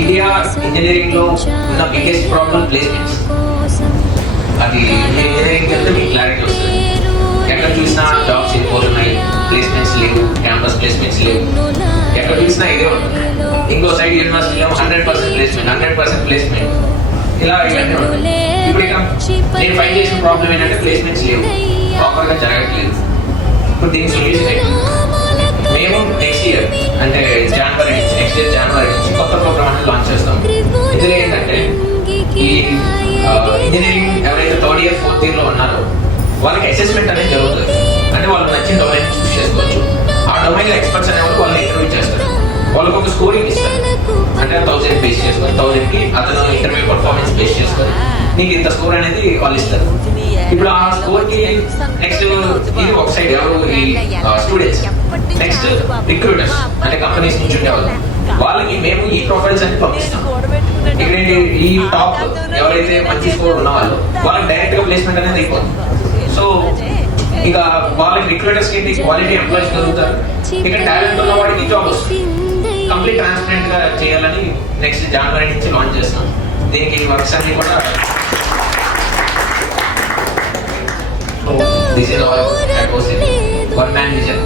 India engineering లో ఉన్న biggest problem placements. అది ఇంజనీరింగ్ వెళ్తే మీకు క్లారిటీ వస్తుంది. ఎక్కడ చూసినా జాబ్స్ వెళ్ళిపోతున్నాయి, ప్లేస్మెంట్స్ లేవు, క్యాంపస్ ప్లేస్మెంట్స్ లేవు, ఎక్కడ చూసినా ఇదే ఉంటుంది. ఇంకో సైడ్ యూనివర్సిటీలో 100% ప్లేస్మెంట్, 100% ప్లేస్మెంట్, ఇలా ఇవన్నీ ఉంటాయి. ఇప్పుడు ఇక నేను ఫైండ్ చేసిన ప్రాబ్లం ఏంటంటే ప్లేస్మెంట్స్ లేవు, ప్రాపర్గా జరగట్లేదు. ఇప్పుడు దీనికి సొల్యూషన్ ఏంటి? మేము నెక్స్ట్ ఇయర్ అంటే నెక్స్ట్ ఇయర్ జనవరి నుంచి కొత్త ప్రోగ్రామ్ అనేది లాంచ్ చేస్తాం. ఇందులో ఏంటంటే ఈ ఇంజనీరింగ్ ఎవరైతే థర్డ్ ఇయర్ ఫోర్త్ ఇయర్ లో ఉన్నారో వాళ్ళకి అసెస్మెంట్ అనేది జరుగుతుంది. అంటే వాళ్ళు నచ్చిన డొమైన్ చూస్ చేసుకోవచ్చు. ఆ డొమైన్ లో ఎక్స్పర్ట్స్ అనేవాళ్ళు వాళ్ళని ఇంటర్వ్యూ చేస్తారు. వాళ్ళకి ఒక స్కోరింగ్ ఇస్తారు. అంటే 1000 బేస్ చేసుకొని 1000 కి అతను ఇంటర్వ్యూ పర్ఫార్మెన్స్ బేస్ చేసుకొని నీకు ఇంత స్కోర్ అనేది వాళ్ళు ఇస్తారు. ఇప్పుడు ఆ స్కోర్ కి నెక్స్ట్ ఇది ఒక సైడ్ ఎవరు ఈ స్టూడెంట్స్, నెక్స్ట్ రిక్రూటర్స్ అంటే కంపెనీస్ నుంచి ఉండేవాళ్ళు, వాళ్ళకి మేము ఈ ప్రొఫైల్స్ అన్ని పంపిస్తాం. ఇక్కడ ఈ టాప్ ఎవరైతే మంచి స్కోర్ ఉన్న వాళ్ళు వాళ్ళకి డైరెక్ట్ గా ప్లేస్మెంట్ అనేది అయిపోతుంది. సో ఇక వాళ్ళకి రిక్రూటర్స్ కి క్వాలిటీ ఎంప్లాయీస్ దొరుకుతారు. ఇక టాలెంట్ ఉన్న వాడికి జాబ్ వస్తుంది. కంప్లీట్ ట్రాన్స్పరెంట్ గా చేయాలని నెక్స్ట్ జనవరి నుంచి లాంచ్ చేస్తాం. దీనికి వర్క్స్ అన్ని కూడా this is all one man vision.